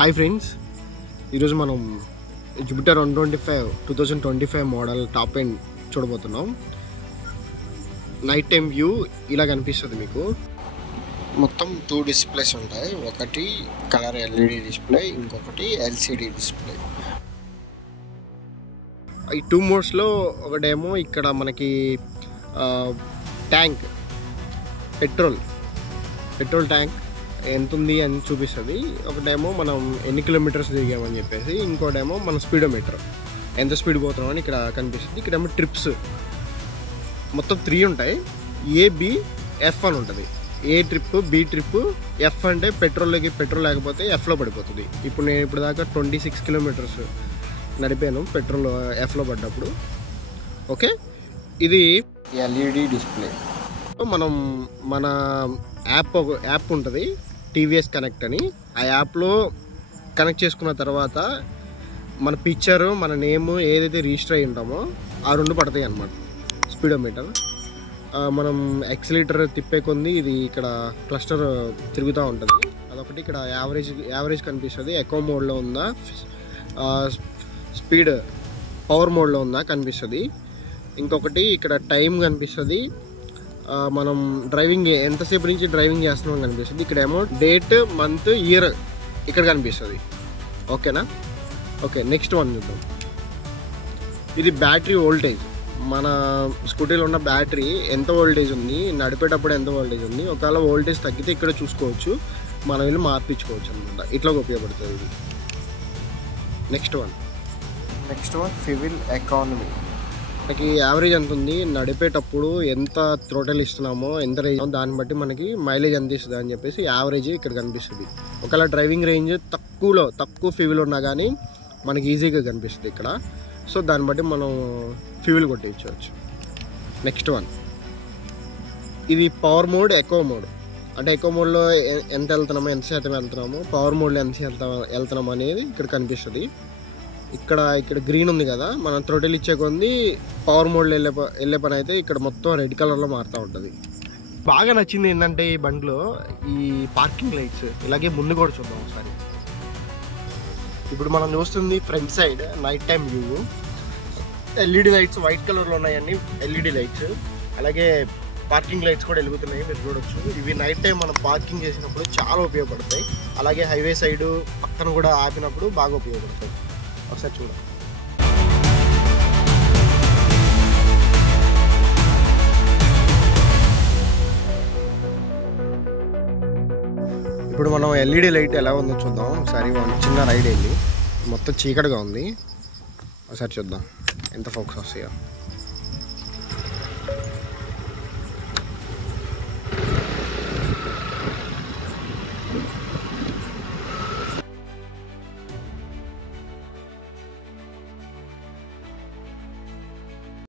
Hi friends, ఈరోజు మనం Jupiter 2025 model top end చూడబోతున్నాం. నైట్ టైం వ్యూ ఇలా కనిపిస్తుంది మీకు. మొత్తం 2 డిస్ప్లేస్ ఉంటాయి. ఒకటి కలర్ ఎల్ఈడి డిస్ప్లే, ఇంకొకటి ఎల్సిడి డిస్ప్లే. ఈ 2 మోడ్స్లో ఒకటేమో ఇక్కడ మనకి ట్యాంక్ పెట్రోల్ ట్యాంక్ ఎంత ఉంది అని చూపిస్తుంది. ఒకటేమో మనం ఎన్ని కిలోమీటర్స్ తిరిగామని చెప్పేసి, ఇంకోటేమో మన స్పీడోమీటర్ ఎంత స్పీడ్ పోతున్నాం అని ఇక్కడ కనిపిస్తుంది. ఇక్కడేమో ట్రిప్స్ మొత్తం 3 ఉంటాయి. ABF అని ఉంటుంది. ఏ ట్రిప్, బి ట్రిప్, ఎఫ్ అంటే పెట్రోల్ లేకపోతే ఎఫ్లో పడిపోతుంది. ఇప్పుడు నేను ఇప్పుడు దాకా 26 కిలోమీటర్స్ నడిపాను పెట్రోల్ ఎఫ్లో పడ్డప్పుడు. ఓకే, ఇది ఎల్ఈడి డిస్ప్లే. మనం మన యాప్ ఉంటుంది టీవీఎస్ కనెక్ట్ అని. ఆ యాప్లో కనెక్ట్ చేసుకున్న తర్వాత మన పిక్చరు, మన నేమ్ ఏదైతే రిజిస్టర్ అయ్యి ఉంటామో ఆ 2 పడతాయి అన్నమాట. స్పీడోమీటర్ మనం ఎక్సిలేటర్ తిప్పే కొంది ఇది ఇక్కడ క్లస్టర్ తిరుగుతూ ఉంటుంది. అదొకటి. ఇక్కడ యావరేజ్ కనిపిస్తుంది. ఎకో మోడ్లో ఉందా, స్పీడ్ పవర్ మోడ్లో ఉందా కనిపిస్తుంది. ఇంకొకటి ఇక్కడ టైం కనిపిస్తుంది. మనం డ్రైవింగ్ ఎంతసేపు నుంచి డ్రైవింగ్ చేస్తున్నాం కనిపిస్తుంది. ఇక్కడేమో డేట్, మంత్, ఇయర్ ఇక్కడ కనిపిస్తుంది. ఓకేనా? ఓకే, నెక్స్ట్ వన్ చూద్దాం. ఇది బ్యాటరీ వోల్టేజ్. మన స్కూటీలో ఉన్న బ్యాటరీ ఎంత వోల్టేజ్ ఉంది, నడిపేటప్పుడు ఎంత వోల్టేజ్ ఉంది. ఒకవేళ వోల్టేజ్ తగ్గితే ఇక్కడ చూసుకోవచ్చు, మనం వెళ్ళి మార్పించుకోవచ్చు అనమాట. ఇట్లా ఉపయోగపడుతుంది ఇది. Next one fuel economy. మనకి యావరేజ్ ఎంత ఉంది, నడిపేటప్పుడు ఎంత థ్రోటల్ ఇస్తున్నామో, ఎంత రేంజ్ దాన్ని బట్టి మనకి మైలేజ్ ఎంత ఇస్తుంది అని చెప్పేసి యావరేజ్ ఇక్కడ కనిపిస్తుంది. ఒకవేళ డ్రైవింగ్ రేంజ్ తక్కువ ఫ్యూయల్ ఉన్నా కానీ మనకి ఈజీగా కనిపిస్తుంది ఇక్కడ. సో దాన్ని బట్టి మనం ఫ్యూయల్ కొట్టించవచ్చు. నెక్స్ట్ వన్, ఇది పవర్ మోడ్, ఎకో మోడ్. అంటే ఎకో మోడ్లో ఎంత వెళ్తున్నామో, ఎంత శాతం వెళ్తున్నామో, పవర్ మోడ్లో ఎంత శాతం వెళ్తున్నామో అనేది ఇక్కడ కనిపిస్తుంది. ఇక్కడ గ్రీన్ ఉంది కదా, మనం థ్రోటిల్ ఇచ్చే కొంది పవర్ మోడ్లో వెళ్ళే పని అయితే ఇక్కడ మొత్తం రెడ్ కలర్లో మారుతూ ఉంటుంది. బాగా నచ్చింది ఏంటంటే ఈ బండిలో ఈ పార్కింగ్ లైట్స్. ఇలాగే ముందు కూడా చూద్దాం ఒకసారి. ఇప్పుడు మనం చూస్తుంది front side night time view. LED lights white కలర్లో ఉన్నాయన్నీ ఎల్ఈడి లైట్స్. అలాగే పార్కింగ్ లైట్స్ కూడా వెలుగుతున్నాయి, మీరు చూడొచ్చు. ఇవి నైట్ టైం మనం పార్కింగ్ చేసినప్పుడు చాలా ఉపయోగపడతాయి. అలాగే హైవే సైడ్ పక్కన కూడా ఆపినప్పుడు బాగా ఉపయోగపడతాయి. ఒకసారి చూడండి. ఇప్పుడు మనం ఎల్ఈడి లైట్ ఎలా ఉందో చూద్దాం ఒకసారి. చిన్న రైడ్ వెళ్ళి మొత్తం చీకటిగా ఉంది. ఒకసారి చూద్దాం ఎంత ఫోకస్ వస్తాయో.